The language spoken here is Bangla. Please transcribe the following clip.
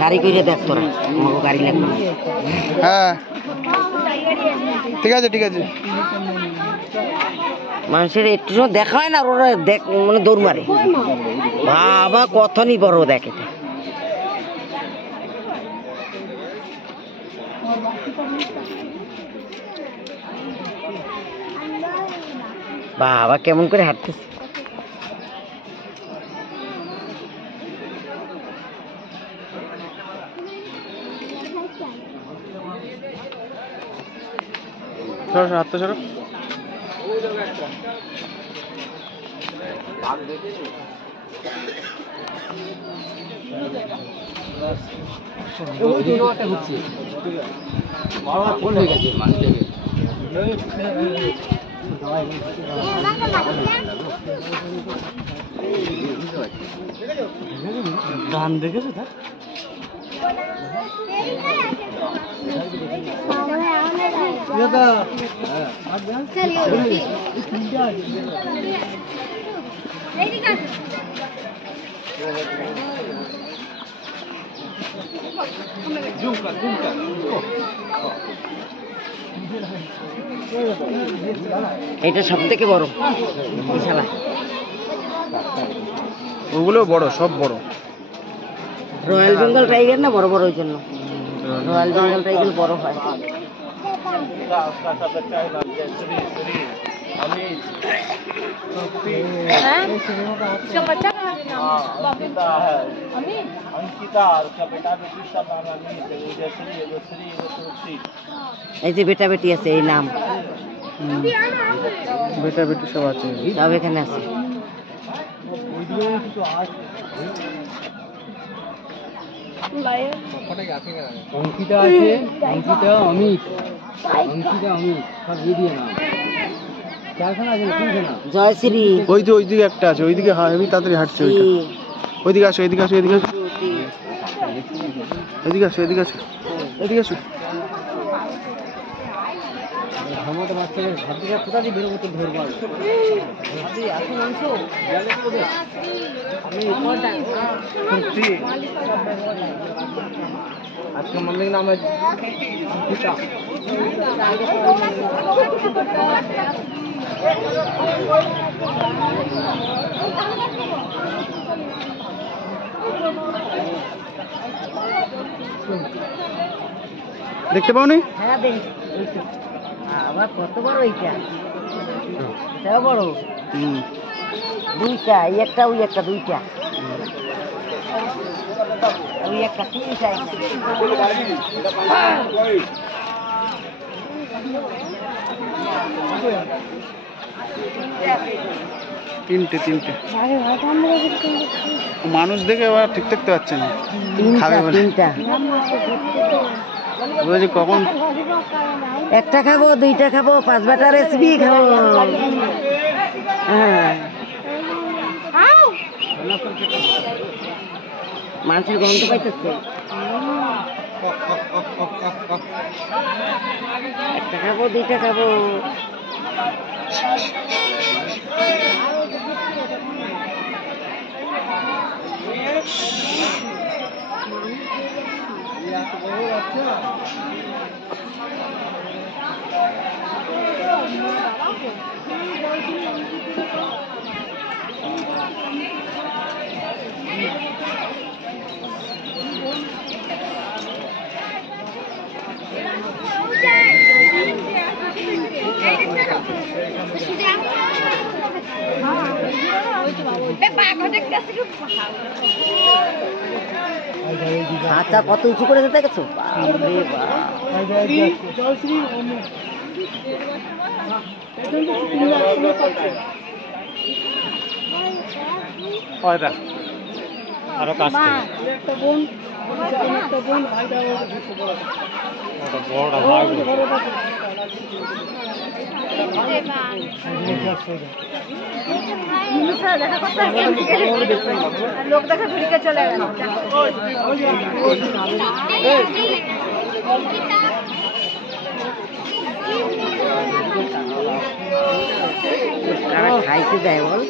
গাড়ি করে দেখ তোরা, আমাকে গাড়ি লাগবে। হ্যাঁ ঠিক আছে ঠিক আছে। মানুষের একটু দেখা হয় না, ওরা দেখ মানে দৌড় মারে। বাবা কতনি বড় দেখ এটা। বাবা কেমন করে হাঁটতেছে। হাতটা সরো। ধান দেখেছো তা? এটা সব থেকে বড় বিশালা। ওগুলো বড়, সব বড়। রয়্যাল বেঙ্গল টাইগার না বড় বড়, ওই জন্য রয়্যাল বেঙ্গল টাইগার বড় হয়। এই যে বেটা বেটি আছে, এই নাম বেটা বেটি সব আছে, সব এখানে আছে। অঙ্কিতা আছে, অঙ্কিতা অমিত, অঙ্কিতা অমিত সব দিয়ে না। জয়শ্রী ওইদিকে একটা আছে, ওইদিকে হেভি তাড়াতাড়ি হাঁটছে ওইটা। ওইদিকে আসো, এদিকে আসো, এদিকে আসো, এদিকে আসো, এদিকে আসো, এদিকে আসো। আজকে মন্দির নামে দেখতে পাওনি? হ্যাঁ দেখ, আবার কত বড় এইটা, এটাও বড়। দুইটা, এই একটা ওই একটা, দুইটা ওই একটা, তিনটা। তিনটে তিনটে মানুষ দেখে ওরা ঠিক থাকতে পারছে না, খাবে বলে। তিনটা বলছি কখন একটা খাবো, দুইটা খাবো, 5 বাটা রেসিপি খাবো। হ্যাঁ মানুষের গন্ধ পাইতেছে। একটা খাবো, দুইটা খাবো। আচ্ছা কত উঁচু করে যেতে গেছো? আরো কাজ লোক দেখা ঘুরিকে চলে গেল। কারা খাইতে দেয় বল।